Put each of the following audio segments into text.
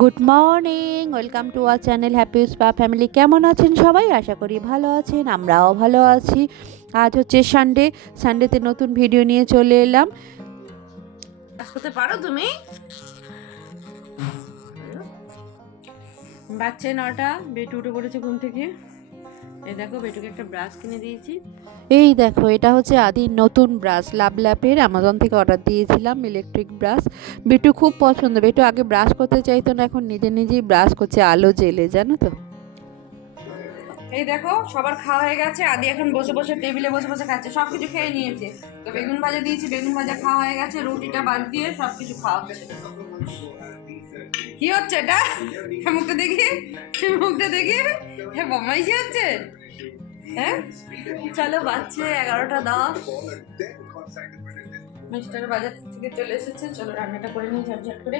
Good morning, welcome to our channel happy spa family. কেমন আছেন সবাই? আশা করি ভালো আছেন, আমরাও ভালো আছি। আজ হচ্ছে সানডেতে নতুন ভিডিও নিয়ে চলে এলাম। হতে পারো তুমি বাচ্চা 9টা, বেটু উঠে পড়েছে ঘুম থেকে। এই দেখো, বেটুকে একটা ব্রাশ কিনে দিয়েছি। এই দেখো, এটা হচ্ছে আদির নতুন ব্রাশ, লাভ ল্যাপের, অ্যামাজন থেকে অর্ডার দিয়েছিলাম ইলেকট্রিক ব্রাশ। বেটু খুব পছন্দ। বেটু আগে ব্রাশ করতে চাইতো না, এখন নিজে নিজেই ব্রাশ করছে আলো জেলে, জানো তো। এই দেখো, সবার খাওয়া হয়ে গেছে। আদি এখন বসে বসে টেবিলে বসে বসে খাচ্ছে, সবকিছু খেয়ে নিয়েছে। তো বেগুন ভাজা দিয়েছি, বেগুন ভাজা খাওয়া হয়ে গেছে, রুটিটা বাদ দিয়ে সবকিছু খাওয়া হচ্ছে। কি হচ্ছে এটা? মুখটা দেখি, মুখটা দেখি। হ্যাঁ, বমাইশি হচ্ছে। হ্যাঁ, চলো, বাজছে 11টা 10। মিস্টার বাজার থেকে চলে এসেছে। চলো রান্নাটা করে নিই ঝটঝট করে।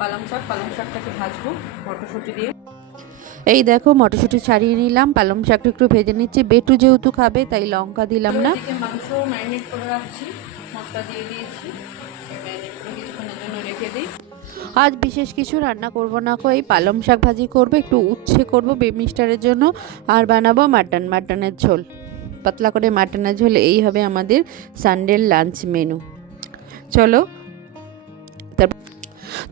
পালং শাকটাকে ভাজবো মটরশুঁটি দিয়ে। এই দেখো, মটরশুঁটি ছাড়িয়ে নিলাম, পালং শাকটা একটু ভেজে নিচ্ছি। বেটু যেহেতু খাবে তাই লঙ্কা দিলাম না। এদিকে মাংস ম্যারিনেট করে রাখছি, মশলা দিয়ে দিয়েছি, ম্যারিনেট করে কিছুক্ষণের জন্য রেখে দিই। আজ বিশেষ কিছু রান্না করব না, এই পালং শাক ভাজি করবো, একটু উচ্ছে করবো মিস্টারের জন্য, আর বানাবো মাটনের ঝোল, পাতলা করে মাটনের ঝোল। এই হবে আমাদের সানডের লাঞ্চ মেনু। চলো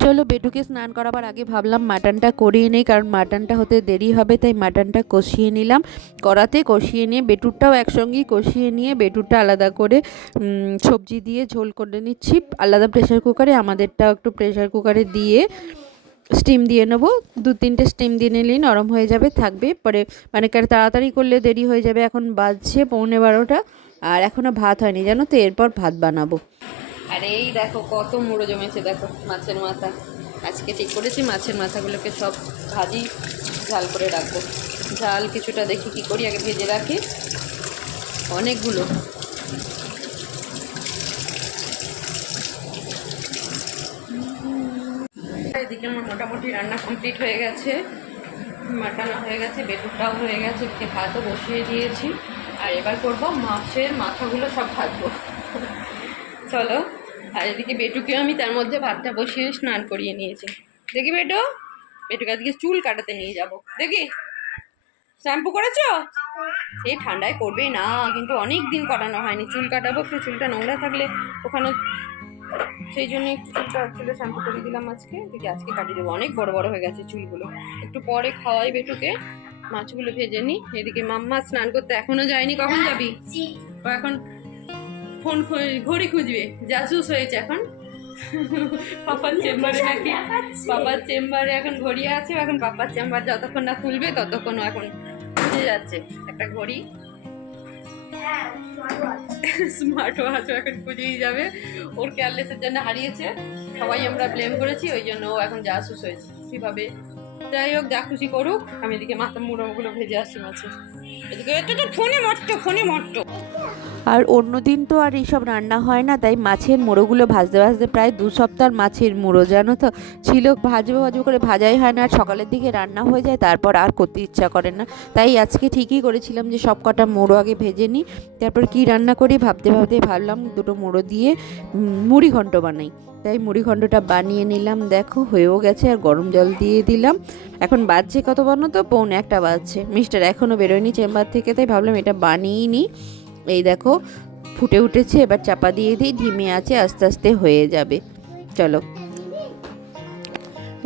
চলো বেটুকে স্নান করাবার আগে ভাবলাম মাটনটা করিয়ে নেই, কারণ মাটনটা হতে দেরি হবে, তাই মাটনটা কষিয়ে নিলাম। কড়াতে কষিয়ে নিয়ে বেটুরটাও একসঙ্গেই কষিয়ে নিয়ে বেটুরটা আলাদা করে সবজি দিয়ে ঝোল করে নিচ্ছি আলাদা প্রেশার কুকারে। আমাদেরটাও একটু প্রেশার কুকারে দিয়ে স্টিম দিয়ে নেবো। 2-3টে স্টিম দিয়ে নিলেই নরম হয়ে যাবে, থাকবে পরে, মানে তাড়াতাড়ি করলে দেরি হয়ে যাবে। এখন বাজছে 11:15, আর এখনও ভাত হয়নি জানো তো, এরপর ভাত বানাবো। আর এই দেখো কত মুড়ো জমেছে, দেখো মাছের মাথা। আজকে ঠিক করেছি মাছের মাথাগুলোকে সব ভাজি ঝাল করে রাখবো। ঝাল কিছুটা দেখি কি করি, আগে ভেজে রাখি অনেকগুলো। এদিকে আমার মোটামুটি রান্না কমপ্লিট হয়ে গেছে, মাটানো হয়ে গেছে, বেগুনটাও হয়ে গেছে, এদিকে ভাতও বসিয়ে দিয়েছি। আর এবার করবো মাছের মাথাগুলো সব ভাজবো। চলো। আর এদিকে বেটুকে আমি তার মধ্যে ভাতটা বসিয়ে স্নান করিয়ে নিয়েছি। দেখি বেটুকে আজকে চুল কাটাতে নিয়ে যাব। দেখি, শ্যাম্পু করেছো? এই ঠান্ডায় করবে না, কিন্তু অনেক দিন করানো হয়নি। চুল কাটাবো, একটু চুলটা নোংরা থাকলে ওখানে, সেই জন্য একটু চুলে শ্যাম্পু করে দিলাম আজকে। দেখি আজকে কাটিয়ে দেবো, অনেক বড় বড় হয়ে গেছে চুলগুলো। একটু পরে খাওয়াই বেটুকে, মাছগুলো ভেজে নিই। এদিকে মাম্মা স্নান করতে এখনো যায়নি। কখন যাবি? ও এখন ফোন ঘড়ি খুঁজবে, জাসুস হয়েছে এখন। পাপার চেম্বারে নাকি, পাপার চেম্বারে এখন ঘড়ি আছে। এখন পাপার চেম্বার যতক্ষণ না খুলবে ততক্ষণ এখন খুঁজে যাচ্ছে একটা ঘড়ি, স্মার্ট ওয়াচও এখন খুঁজেই যাবে। ওর কেয়ারলেসের জন্য হারিয়েছে, সবাই আমরা ব্লেম করেছি, ওই জন্য ও এখন জাসুস হয়েছে কিভাবে। যাই হোক, যা খুশি করুক। আমি এদিকে মাথা মুড়োগুলো ভেজে আসছি মাছের। এদিকে এটা তো ফোনে মরতো। আর অন্য দিন তো আর এইসব রান্না হয় না, তাই মাছের মুড়োগুলো ভাজতে ভাজতে প্রায় 2 সপ্তাহ মাছের মুড়ো, জানো তো, ছিল। ভাজবো করে ভাজাই হয় না, আর সকালের দিকে রান্না হয়ে যায়, তারপর আর করতে ইচ্ছা করে না। তাই আজকে ঠিকই করেছিলাম যে সব কটা মুড়ো আগে ভেজে নিই, তারপর কি রান্না করি ভাবতে ভাবতে ভাবলাম 2টো মুড়ো দিয়ে মুড়ি ঘন্ট বানাই। তাই মুড়ি ঘন্টটা বানিয়ে নিলাম। দেখো হয়েও গেছে, আর গরম জল দিয়ে দিলাম। এখন বাজছে কত বলো তো, 1:45 বাজছে। মিস্টার এখনও বেরোয়নি চেম্বার থেকে, তাই ভাবলাম এটা বানিয়েই নিই। এই দেখো ফুটে উঠেছে, এবার চাপা দিয়ে দিই, ধিমে আছে, আস্তে আস্তে হয়ে যাবে। চলো,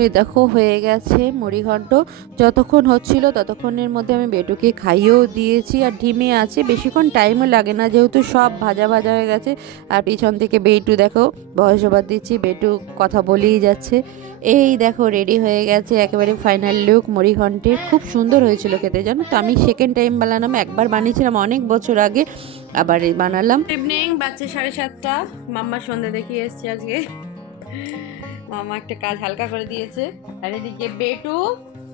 এই দেখো হয়ে গেছে মুড়িঘণ্ট। যতক্ষণ হচ্ছিল ততক্ষণের মধ্যে আমি বেটুকে খাইয়েও দিয়েছি, আর ধিমে আছে, বেশিক্ষণ টাইমও লাগে না যেহেতু সব ভাজা ভাজা হয়ে গেছে। আর পিছন থেকে বেটু দেখো বয়স ওভার দিচ্ছি, বেটু কথা বলেই যাচ্ছে। এই দেখো রেডি হয়ে গেছে একেবারে ফাইনাল লুক মুড়িঘণ্টের। খুব সুন্দর হয়েছিল খেতে, জানো তো। আমি সেকেন্ড টাইম বানালাম, একবার বানিয়েছিলাম অনেক বছর আগে, আবার এই বানালাম। ইভিনিং বাচ্চা 7:30। মাম্মার সন্ধ্যে দেখিয়ে এসছি আজকে। মামা একটা কাজ হালকা করে দিয়েছে। আর এদিকে বেটু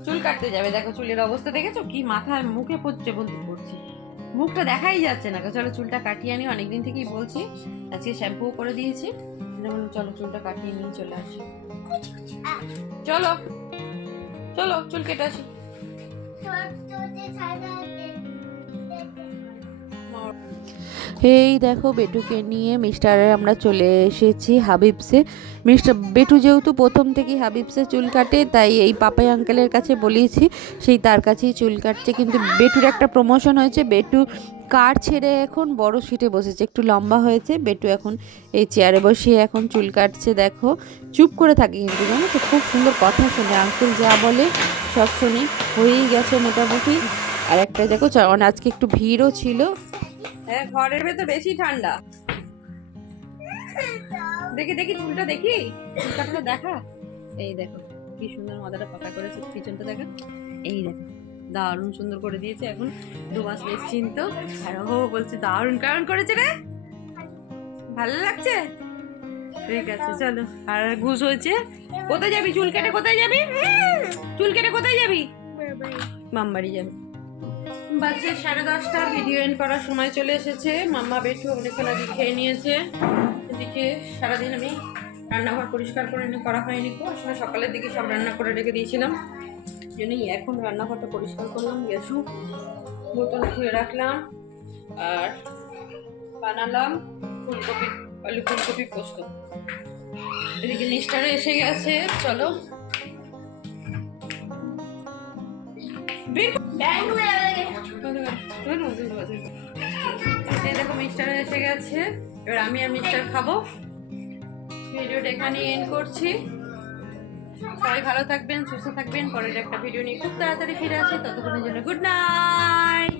চুল কাটতে যাবে। দেখো চুলের অবস্থা দেখেছো, কি মাথায় মুখে পড়ছে বলতে পড়ছি, মুখটা দেখাই যাচ্ছে না। চলো চুলটা কাটিয়ে আনি, অনেকদিন থেকেই বলছি। আজকে শ্যাম্পু করে দিয়েছি, চলো চুলটা কাটিয়ে নিয়ে চলে আসি। চলো চলো চুল কেটে আসি। এই দেখো বেটুকে নিয়ে মিস্টারে আমরা চলে এসেছি হাবিবসে। বেটু যেহেতু প্রথম থেকেই হাবিবসে চুল কাটে, তাই এই পাপাই আঙ্কেলের কাছে বলেছি, সেই তার কাছেই চুল কাটছে। কিন্তু বেটুর একটা প্রমোশন হয়েছে, বেটু কার ছেড়ে এখন বড় সিটে বসেছে, একটু লম্বা হয়েছে। বেটু এখন এই চেয়ারে বসে এখন চুল কাটছে। দেখো চুপ করে থাকে কিন্তু, জানো তো, খুব সুন্দর কথা শুনে, আঙ্কেল যা বলে সব শুনে। হয়েই গেছে মোটামুটি। আর একটা দেখো আজকে একটু ভিড়ও ছিল। হ্যাঁ, ঘরের ভেতর বেশি ঠান্ডা। দেখি দেখি চুলটা দেখি, চুলটা দেখা। এই দেখো কি সুন্দর মাথাটা পাকা করেছে, পিছনটা দেখা। এই দেখো দারুণ সুন্দর করে দিয়েছে। এখন 2 মাস নিশ্চিন্ত। আর ও বলছে দারুণ কেমন করেছে রে, ভালো লাগছে। ঠিক আছে চলো। আর ঘুষ হয়েছে, কোথায় যাবি চুল কেটে, কোথায় যাবি, চুল কেটে কোথায় যাবি? মামবাড়ি যাবি। বাজে 10:30, ভিডিও এন্ড করার সময় চলে এসেছে। মাম্মা বেটু অনেকক্ষণ আগে খেয়ে নিয়েছে। এদিকে সারাদিন আমি রান্নাঘর পরিষ্কার করা হয়নি, আসলে সকালের দিকে সব রান্না করে রেখে দিয়েছিলাম, জন্যই এখন রান্নাঘরটা পরিষ্কার করলাম। গ্যাসু বোতল ধুয়ে রাখলাম আর বানালাম আলু ফুলকপি পোস্ত। এদিকে মিস্টারও এসে গেছে, চলো। দেখো মিস্টার এসে গেছে, এবার আমি আর মিস্টার খাবো। ভিডিওটা এখানে এন্ড করছি। সবাই ভালো থাকবেন, সুস্থ থাকবেন। পরের একটা ভিডিও নিয়ে খুব তাড়াতাড়ি ফিরে আসি, ততক্ষণের জন্য গুড নাইট।